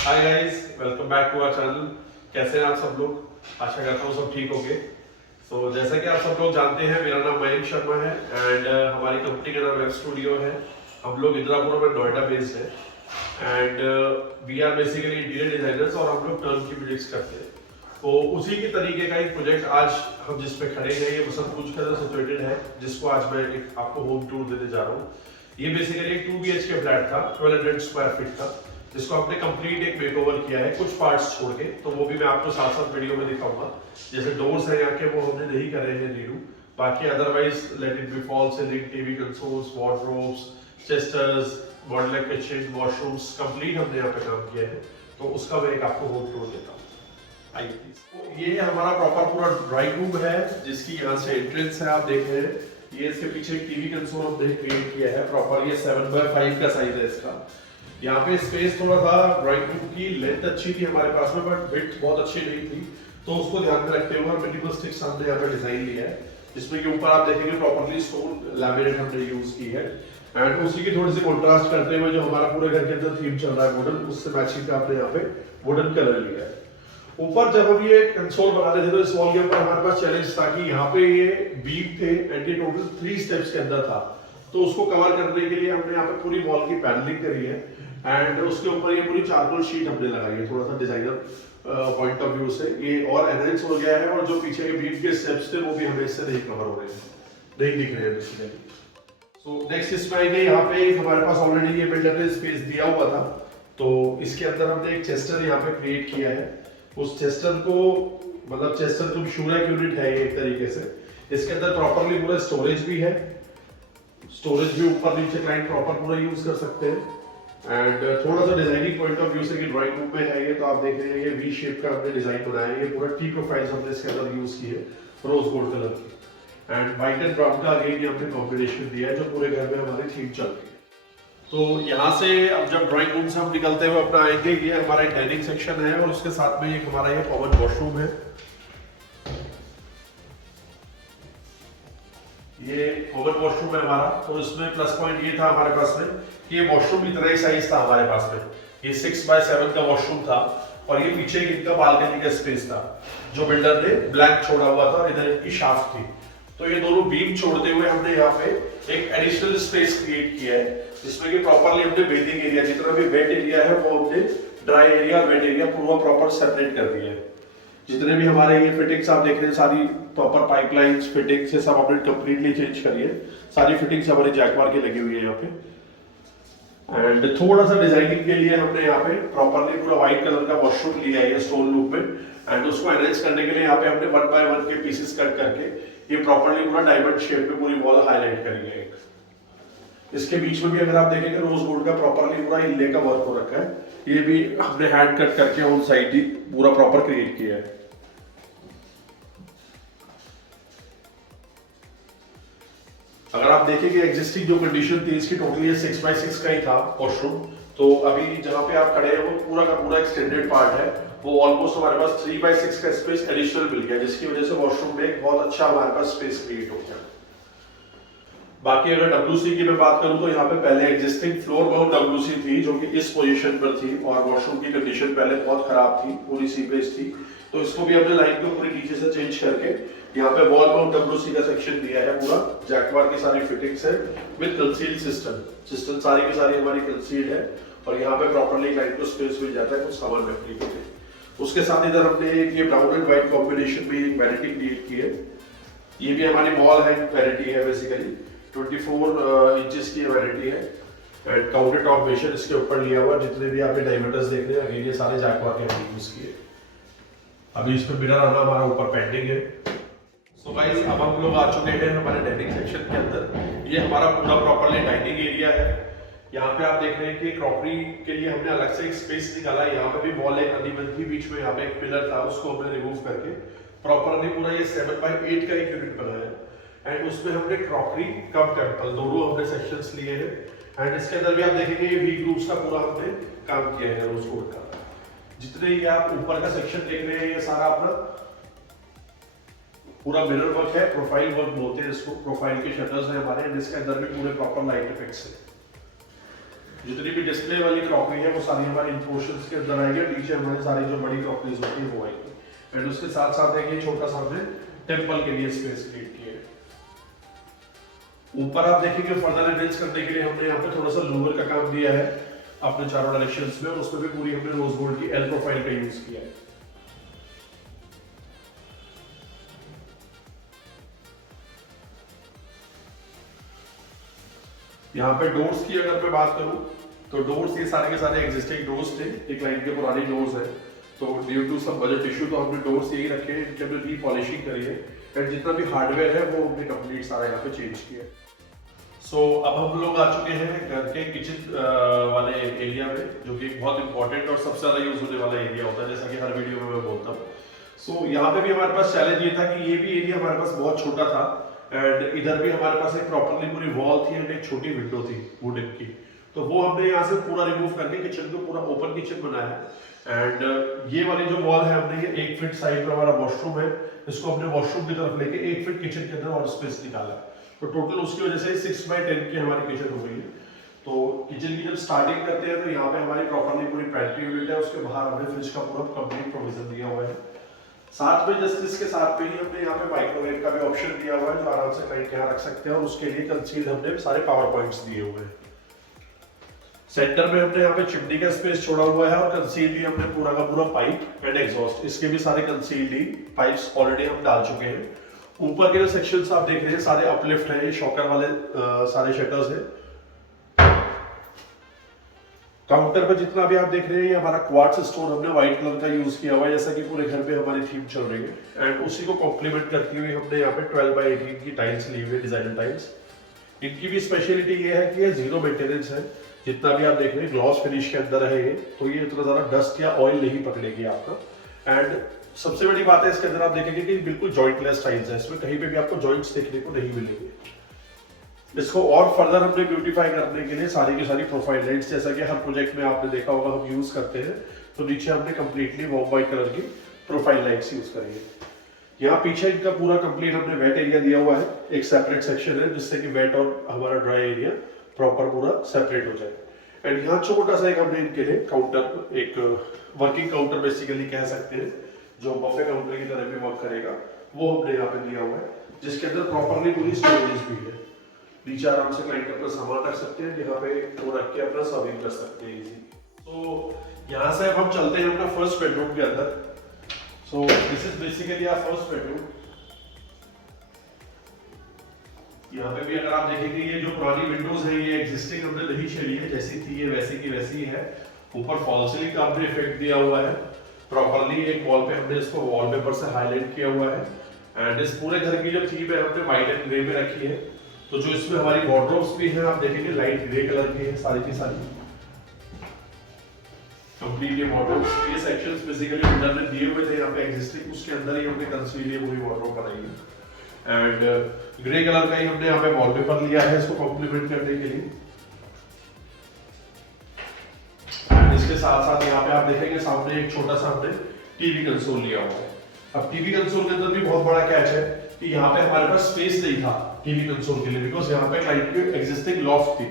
Hi guys, welcome back to our channel. कैसे हैं आप सब लोग? आशा करता हूँ सब ठीक होंगे। जैसा कि आप सब लोग जानते हैं, मेरा नाम मयंक शर्मा है एंड हमारी कंपनी का नाम वेब स्टूडियो है। हम लोग इंदिरापुर में नोएडा बेस्ड है and we are basically interior designers और हम लोग टर्न की प्रोजेक्ट्स करते हैं। तो उसी के तरीके का एक प्रोजेक्ट आज हम जिस पे खड़े हैं, ये बसंतकुंज के अंदर सिचुएटेड है, जिसको आज मैं एक आपको होम टूर देने जा रहा हूँ। ये बेसिकली एक 2 BHK फ्लैट था, 1200 स्क्वायर फीट का, जिसको हमने कंप्लीट एक मेकओवर किया है कुछ पार्ट्स छोड़ के। तो वो भी मैं आपको साथ साथ वीडियो में दिखाऊंगा। जैसे डोर्स हैं यहाँ के, वो हमने नहीं करे हैं रीडू। बाकी otherwise let it be false ceiling, TV consoles, wardrobes, chesters, modular kitchen, washrooms complete हमने यहाँ पे काम किया है। तो उसका मैं एक आपको होम टूर देता हूँ। आइए प्लीज। तो ये हमारा प्रॉपर पूरा ड्राइंग रूम है, जिसकी यहाँ से एंट्रेंस है, आप देख रहे हैं। ये इसके पीछे एक टीवी कंसोल हमने क्रिएट किया है प्रॉपर। ये 7x5 का साइज है इसका। यहाँ पे स्पेस थोड़ा सा, ड्राइंग रूम की लेंथ अच्छी थी हमारे पास में, बट विड्थ बहुत अच्छी नहीं थी। तो उसको ध्यान में रखते हुए मिनिमलिस्टिक हमने यहाँ पे डिजाइन लिया है, जिसमें कि ऊपर आप देखेंगे प्रॉपर्ली स्टोन लैमिनेट हमने यूज की है एंड उसी की थोड़ी सी कॉन्ट्रास्ट करते हुए जो हमारा पूरे घर के अंदर थीम चल रहा है वुडन, उससे मैचिंग का हमने यहाँ पे वुडन कलर लिया है। ऊपर जब हम ये कंसोल बना रहे थे तो इस वॉल के ऊपर हमारे पास चैलेंज था कि यहाँ पे ये बीम थे एंड ये टोटल 3 स्टेप्स के अंदर था। तो उसको कवर करने के लिए हमने यहाँ पे पूरी वॉल की पैनलिंग करी है एंड उसके ऊपर ये पूरी चारकोल शीट हमने लगाई है, थोड़ा सा डिजाइनर पॉइंट ऑफ व्यू से ये और एनहेंस हो गया है। और जो पीछे के बीम के स्टेप्स थे वो भी हमें इससे नहीं कवर हो रहे हैं, नहीं दिख रहे हैं बेसिकली। सो नेक्स्ट इसमें आएंगे, यहाँ पे हमारे पास ऑलरेडी ये बिल्डर ने स्पेस दिया हुआ था, तो इसके अंदर हमने एक चेस्टर यहाँ पे क्रिएट किया है। उस चेस्टर को, मतलब चेस्टर तुम शूरैक यूनिट है ये एक तरीके से। इसके अंदर प्रॉपर्ली पूरा स्टोरेज भी है, स्टोरेज भी ऊपर नीचे क्लाइंट प्रॉपर पूरा यूज कर सकते हैं। एंड थोड़ा सा डिजाइनिंग पॉइंट ऑफ व्यू से कि ड्राइंग रूम में है ये, तो आप देख रहे हैं ये वी शेप का हमने डिजाइन बनाया है। ये पूरा टी प्रोफाइल्स हमने इसके अंदर यूज की है रोज गोल्ड कलर की एंड व्हाइट एंड ब्राउन का अगेन ये हमने कॉम्बिनेशन दिया है जो पूरे घर में हमारी थीम चल रही है। तो यहाँ से अब जब ड्राइंग रूम से हम निकलते हुए अपना आएंगे, ये हमारा डाइनिंग सेक्शन है और उसके साथ में एक हमारा ये कॉमन वॉशरूम है। ये कॉमन वॉशरूम है हमारा। तो इसमें प्लस पॉइंट ये था हमारे पास में कि ये वॉशरूम इतना ही साइज था हमारे पास में। ये 6x7 का वॉशरूम था और ये पीछे इनका बालकनी का स्पेस था जो बिल्डर ने ब्लैंक छोड़ा हुआ था और इधर इनकी शाफ्ट थी। तो ये दोनों बीम छोड़ते हुए हमने यहाँ पे एक एडिशनल स्पेस क्रिएट किया है, जिसमें कि प्रॉपर्ली हमने बेथिंग एरिया, जितना भी वेट एरिया है वो हमने ड्राई एरिया और वेट एरिया पूरा प्रॉपर सेपरेट कर दिया है। जितने भी हमारे ये फिटिंग्स आप देख रहे हैं, सारी प्रॉपर पाइपलाइंस फिटिंग्स से सब हमने कंप्लीटली चेंज करी है। सारी फिटिंग्स हमारी जैकवार की लगी हुई है यहाँ पे। एंड थोड़ा सा डिजाइनिंग के लिए हमने यहाँ पे प्रॉपर्ली पूरा व्हाइट कलर का वॉशरूम लिया है स्टोन लूप में एंड उसको एनहेंस करने के लिए यहाँ पे हमने 1x1 के पीसेस कट करके ये प्रॉपर्ली पूरा डायमंड शेप में पूरी वॉल हाईलाइट करी है। इसके बीच में भी अगर आप देखेंगे रोज गोल्ड का प्रॉपर्ली पूरा इनले का वर्क हो रखा है। ये भी हमने हैंड कट करके ऑन साइड ही पूरा प्रॉपर क्रिएट किया है। अगर आप देखेंगे एग्जिस्टिंग जो कंडीशन थी इसकी, टोटली ये 6x6 का ही था वॉशरूम। तो अभी जहां पे आप खड़े हैं वो पूरा का पूरा एक्सटेंडेड पार्ट है, वो ऑलमोस्ट हमारे पास 3x6 का स्पेस एडिशनल मिल गया, जिसकी वजह से वॉशरूम में एक बहुत अच्छा हमारे पास स्पेस क्रिएट हो गया। बाकी अगर WC की मैं बात करूं तो यहाँ पे पहले एग्जिस्टिंग फ्लोर माउंट WC थी जो कि इस पोजीशन पर थी और वॉशरूम की कंडीशन पहले बहुत खराब थी, पूरी सीपेज थी। तो इसको भी हमने लाइन को पूरी नीचे से चेंज करके यहाँ पे वॉल माउंट WC का सेक्शन दिया है। पूरा जैकवार की सारी फिटिंग्स है विद कंसील्ड सिस्टम सारी की सारी हमारी कंसील्ड है और यहाँ पे प्रॉपर्ली लाइन को स्पेस मिल जाता है कुछ सामान रखने के लिए। उसके साथ इधर हमने ये ब्राउन एंड व्हाइट कॉम्बिनेशन में एक वैनिटी क्रिएट की है। ये भी हमारी वॉल है वैनिटी है, बेसिकली 24 इंचेस की वैनिटी है एंड काउंटर टॉप मेजर इसके ऊपर लिया हुआ। जितने भी आपने डायमीटर्स देख रहे हैं अगेन ये सारे जैकवार के हमने यूज किए। अभी इस पे मिरर आना हमारा ऊपर पेंडिंग है। सो गाइस, अब हम लोग आ चुके हैं हमारे डाइनिंग सेक्शन के अंदर। ये हमारा पूरा प्रॉपर्ली डाइनिंग एरिया है। यहाँ पे आप देख रहे हैं कि क्रॉकरी के लिए हमने अलग से एक स्पेस निकाला है। यहाँ पे भी वॉल एक अनइवन थी, बीच में यहाँ पे एक पिलर था, उसको हमने रिमूव करके प्रॉपर्ली पूरा ये 7x8 का एक यूनिट बनाया है एंड उसमें हमने क्रॉकरी कम टेम्पल दोनों हमने सेक्शंस लिए हैं। एंड इसके अंदर भी आप देखेंगे ये वी ग्रुप्स का पूरा हमने काम किया है रोज गोल्ड का। जितने ये आप ऊपर का सेक्शन देख रहे हैं ये सारा अपना पूरा मिरर वर्क है, प्रोफाइल वर्क बोलते हैं इसको। प्रोफाइल के शटर्स हैं हमारे, जिसके अंदर भी पूरे प्रॉपर लाइट इफेक्ट्स है। जितनी भी डिस्प्ले वाली क्रॉकरी है वो सारी हमारी इन पोर्शंस के अंदर आएगी, नीचे हमारी सारी जो बड़ी क्रॉकरीज होती है वो आएगी। एंड उसके साथ साथ देखिए छोटा सा हमने टेम्पल के लिए स्पेस क्रिएट किया है। ऊपर आप देखेंगे फर्दर एनहेंस करने के लिए हमने यहाँ पे थोड़ा सा लूवर का काम दिया है अपने चारों डायरेक्शंस में, और उसमें भी पूरी हमने रोज गोल्ड की एल प्रोफाइल का यूज किया है। यहाँ पे डोर्स की अगर मैं बात करूं तो डोर्स ये सारे के सारे एग्जिस्टिंग डोर्स थे, एक लाइन के पुराने डोर्स है, तो ड्यू टू सब बजट इशू तो हमने डोर्स यही रखे हैं, इनके हमने रीपॉलिशिंग करी है एंड जितना भी हार्डवेयर है वो हमने कंप्लीट सारा यहाँ पे चेंज किया है। सो अब हम लोग आ चुके हैं घर के किचन वाले एरिया में, जो कि बहुत इंपॉर्टेंट और सबसे ज्यादा यूज होने वाला एरिया होता है, जैसा कि हर वीडियो में मैं बोलता हूँ। सो यहाँ पे भी हमारे पास चैलेंज ये था कि ये भी एरिया हमारे पास बहुत छोटा था एंड इधर भी हमारे पास एक प्रॉपर्ली पूरी वॉल थी एंड एक छोटी विंडो थी वुडन की, तो वो हमने यहाँ से पूरा रिमूव करके किचन को पूरा ओपन किचन बनाया। एंड ये वाली जो वॉल है हमने ये 1 फीट साइड में हमारा वॉशरूम है, इसको हमने वॉशरूम की तरफ लेके 1 फीट किचन के अंदर और स्पेस निकाला, तो टोटल उसकी वजह से 6x10 की हमारी किचन हो गई है। तो किचन की जब स्टार्टिंग करते हैं तो यहाँ पे हमारी प्रॉपर्ली पूरी पेंट्री यूनिट है, उसके बाहर हमने फ्रिज का पूरा कंप्लीट प्रोविजन दिया हुआ है। साथ में जस्ट इसके साथ में ही हमने यहाँ पे माइक्रोवेव का भी ऑप्शन दिया हुआ है, जो आराम से क्लाइंट यहाँ रख सकते हैं, और उसके लिए कंसील हमने सारे पावर पॉइंट्स दिए हुए हैं। सेंटर में हमने यहाँ पे चिमनी का स्पेस छोड़ा हुआ है और कंसील भी हमने पूरा का पूरा पाइप एंड एग्जॉस्ट, इसके भी सारे कंसील्ड ही पाइप्स ऑलरेडी हम डाल चुके हैं। ऊपर के जो सेक्शंस आप देख रहे हैं सारे अपलिफ्ट है, ये शॉकर वाले सारे शटर्स हैं। काउंटर पे जितना भी आप देख रहे हैं ये हमारा क्वार्ट्ज स्टोन हमने व्हाइट कलर का यूज किया हुआ है, जैसा कि पूरे घर पे हमारी थीम चल रही है, एंड उसी को कॉम्प्लीमेंट करती हुई हमने यहाँ पे 12x18 की टाइल्स ली हुई है, डिजाइनर टाइल्स। इनकी भी स्पेशलिटी ये है कि ये जीरो मेंटेनेंस है, जितना भी आप देख रहे हैं ग्लॉस फिनिश के अंदर है ये, तो ये इतना ज्यादा डस्ट या ऑयल नहीं पकड़ेगी आपका। एंड सबसे बड़ी बात है इसके अंदर आप देखेंगे कि बिल्कुल जॉइंटलेस टाइल्स है, इसमें कहीं पे भी आपको जॉइंट्स देखने को नहीं मिलेंगे। इसको और फर्दर हमने ब्यूटीफाई करने के लिए सारी की सारी प्रोफाइल लाइट्स, जैसा कि हर प्रोजेक्ट में आपने देखा होगा हम यूज करते हैं, तो नीचे हमने कंप्लीटली वॉर्म व्हाइट कलर की प्रोफाइल लाइट्स यूज करी है। यहाँ पीछे इनका पूरा कंप्लीट हमने वेट एरिया दिया हुआ है, एक सेपरेट सेक्शन है जिससे कि वेट और हमारा ड्राई एरिया प्रॉपर पूरा सेपरेट हो जाए। एंड यहाँ छोटा सा एक हमने इनके लिए काउंटर, एक वर्किंग काउंटर बेसिकली कह सकते हैं, जो बफे काउंटर की तरह भी वर्क करेगा, वो हमने यहाँ पे दिया हुआ है, जिसके अंदर प्रॉपरली पूरी स्टोरेज भी है। नीचे आराम से क्लाइंट अपना सामान रख सकते हैं, यहाँ पे वो रख के अपना सर्विंग कर सकते हैं इजी। तो यहाँ से अब हम चलते हैं अपना फर्स्ट बेडरूम के अंदर। So this is basically our first bedroom. यहाँ पे भी अगर आप देखेंगे ये जो पुरानी विंडोज है ये एग्जिस्टिंग हमने नहीं छेड़ी है, जैसी थी ये वैसी की वैसी है। ऊपर फॉल सीलिंग का हमने इफेक्ट दिया हुआ है प्रॉपरली, एक वॉल पे हमने इसको वॉलपेपर से हाईलाइट किया हुआ है। एंड इस पूरे घर की जो थीम है हमने व्हाइट एंड ग्रे में रखी है, तो जो इसमें हमारी वार्डरोब्स भी हैं आप देखेंगे लाइट ग्रे कलर की है सारी की सारी कंप्लीट। ये वार्डरोब्स, ये सेक्शंस बेसिकली बिल्डर ने दिए हुए थे यहाँ पे एग्जिस्टिंग, उसके अंदर ही हमने कंसील ये पूरी वार्डरोब बनाई है। एंड ग्रे कलर का ही हमने यहाँ पे वॉलपेपर लिया है इसको कॉम्प्लीमेंट करने के लिए। एंड इसके साथ साथ यहाँ पे आप देखेंगे सामने एक छोटा सा हमने टीवी कंसोल लिया हुआ है। अब टीवी कंसोल के अंदर भी बहुत बड़ा कैच है कि यहाँ पे हमारे पास स्पेस नहीं था टीवी कंसोल के लिए, बिकॉज यहाँ पे क्लाइंट की एग्जिस्टिंग लॉफ्ट थी,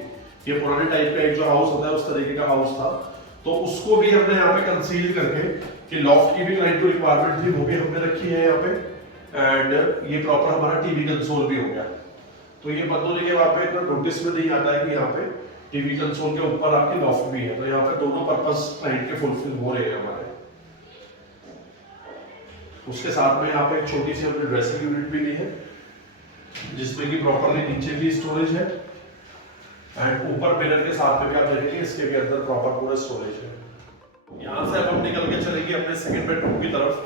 ये पुराने टाइप का एक जो हाउस होता है उस तरीके का हाउस था, तो उसको भी हमने यहाँ पे कंसील करके कि लॉफ्ट की भी क्लाइंट को रिक्वायरमेंट थी वो भी हमने रखी है यहाँ पे। एंड ये प्रॉपर हमारा टीवी कंसोल भी हो गया, तो ये बंद होने के बाद पे इतना नोटिस में नहीं आता है कि यहाँ पे टीवी कंसोल के ऊपर आपकी लॉफ्ट भी है, तो यहाँ पे दोनों पर्पस क्लाइंट के फुलफिल हो रहे हैं हमारे। उसके साथ में यहाँ पे एक छोटी सी हमने ड्रेसिंग यूनिट भी ली है, जिसमें कि प्रॉपरली नीचे भी स्टोरेज है एंड ऊपर मिरर के साथ में भी आप देखेंगे इसके भी अंदर प्रॉपर पूरा स्टोरेज है। यहाँ से अब हम निकल के चलेंगे अपने सेकंड बेडरूम की तरफ।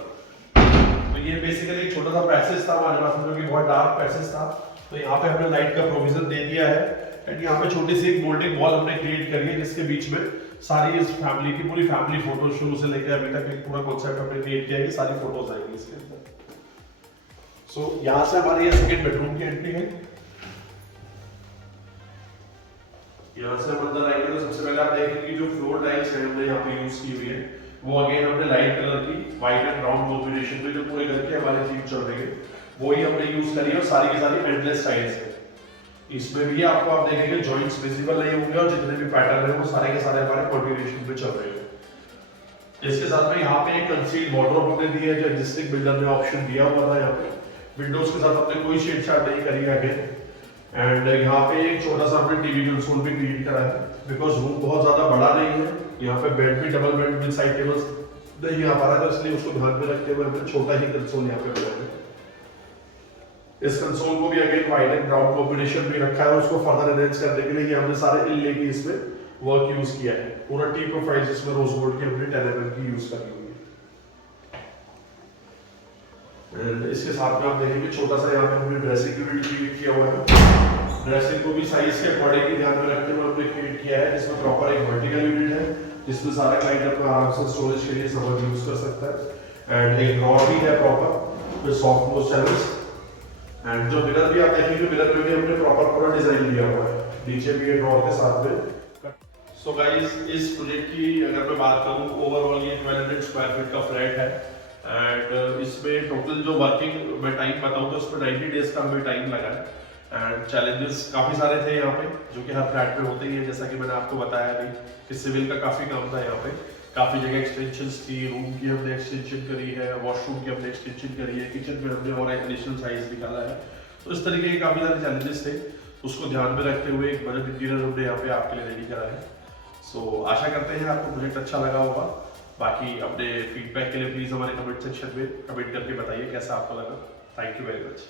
तो ये बेसिकली एक छोटा सा पैसेज था हमारे पास, जो कि बहुत डार्क पैसेज था, तो यहाँ पे हमने लाइट का प्रोविजन दे दिया है। एंड यहाँ पे छोटी सी एक मोल्डिंग वॉल हमने क्रिएट करी है, जिसके बीच में सारी इस फैमिली की पूरी फैमिली फोटो शुरू से लेकर अभी तक एक पूरा कॉन्सेप्ट हमने क्रिएट किया है कि सारी फोटोज आएंगी इसके अंदर। सो यहाँ से हमारी ये सेकंड बेडरूम की एंट्री है। यहाँ से हम अंदर आएंगे तो सबसे पहले आप देखेंगे कि जो फ्लोर टाइल्स है हमने यहाँ पे यूज की हुई है वो अगेन हमने लाइट कलर की व्हाइट एंड ब्राउन कॉम्बिनेशन में जो पूरे घर के हमारे थीम चल रही है वही हमने यूज करी है, और सारी की सारी एंडलेस टाइल्स है। इसमें भी आपको आप देखेंगे जॉइंट्स विजिबल नहीं होंगे और जितने भी पैटर्न है वो सारे के सारे हमारे कॉन्फ़िगरेशन पे चल रहे हैं। इसके साथ में यहाँ पे एक कंसील्ड वार्डरोब हमने दी है जो एग्जिस्टिंग बिल्डर ने ऑप्शन दिया हुआ था। यहाँ पे विंडोज के साथ हमने कोई छेड़छाड़ नहीं करी आगे। एंड यहाँ पे एक छोटा सा हमने टीवी कंसोल भी क्रिएट करा है बिकॉज रूम बहुत ज्यादा बड़ा नहीं है। यहाँ पे बेड भी double bed with side tables नहीं आ पा रहा है, तो इसलिए उसको ध्यान में रखते हुए हमने छोटा ही कंसोल यहाँ पे बनाया है। इस कंसोल को भी again white and brown combination में रखा है, उसको फर्दर एनहांस करने के लिए हमने सारे इनले की इसमें वर्क यूज किया है। पूरा टी प्रोफाइल जिसमें रोज गोल्ड की हमने 10 mm की यूज करी हुई है। एंड इसके साथ में आप देखेंगे छोटा सा यहाँ पे हमने ड्रेसिंग यूनिट क्रिएट किया हुआ है। ड्रेसिंग को भी साइज के अकॉर्डिंग ही ध्यान में रखते हुए हमने क्रिएट किया है, जिसमें प्रॉपर एक वर्टिकल यूनिट है जिसमें सारा क्लाइंट अपना आराम से स्टोरेज के लिए सामान यूज कर सकता है। एंड एक ड्रॉअर भी है proper with soft close channels. And जो मिरर भी आप देखेंगे मिरर में भी हमने प्रॉपर पूरा डिजाइन दिया हुआ है, नीचे भी ये ड्रॉअर के साथ में। सो गाइस इस प्रोजेक्ट की अगर मैं बात करूं ओवरऑल ये 1200 स्क्वायर फीट का फ्लैट है। एंड इसमें टोटल जो वर्किंग मैं टाइम बताऊं तो इसमें 90 डेज का हमें टाइम लगा है। एंड चैलेंजेस काफ़ी सारे थे यहाँ पे जो कि हर फ्लैट में होते ही है, जैसा कि मैंने आपको बताया अभी कि सिविल का काफ़ी काम था। यहाँ पे काफ़ी जगह एक्सटेंशंस थी, रूम की हमने एक्सटेंशन करी है, वॉशरूम की हमने एक्सटेंशन करी है, किचन में हमने और एडिशनल साइज निकाला है। तो इस तरीके के काफ़ी सारे चैलेंजेस थे, उसको ध्यान में रखते हुए एक बजट इंटीरियर हमने यहाँ पे आपके लिए रेडी करा है। सो आशा करते हैं आपको प्रोजेक्ट अच्छा लगा होगा। बाकी अपने फीडबैक के लिए प्लीज़ हमारे कमेंट सेक्शन में कमेंट करके बताइए कैसा आपको लगा। Thank you very much.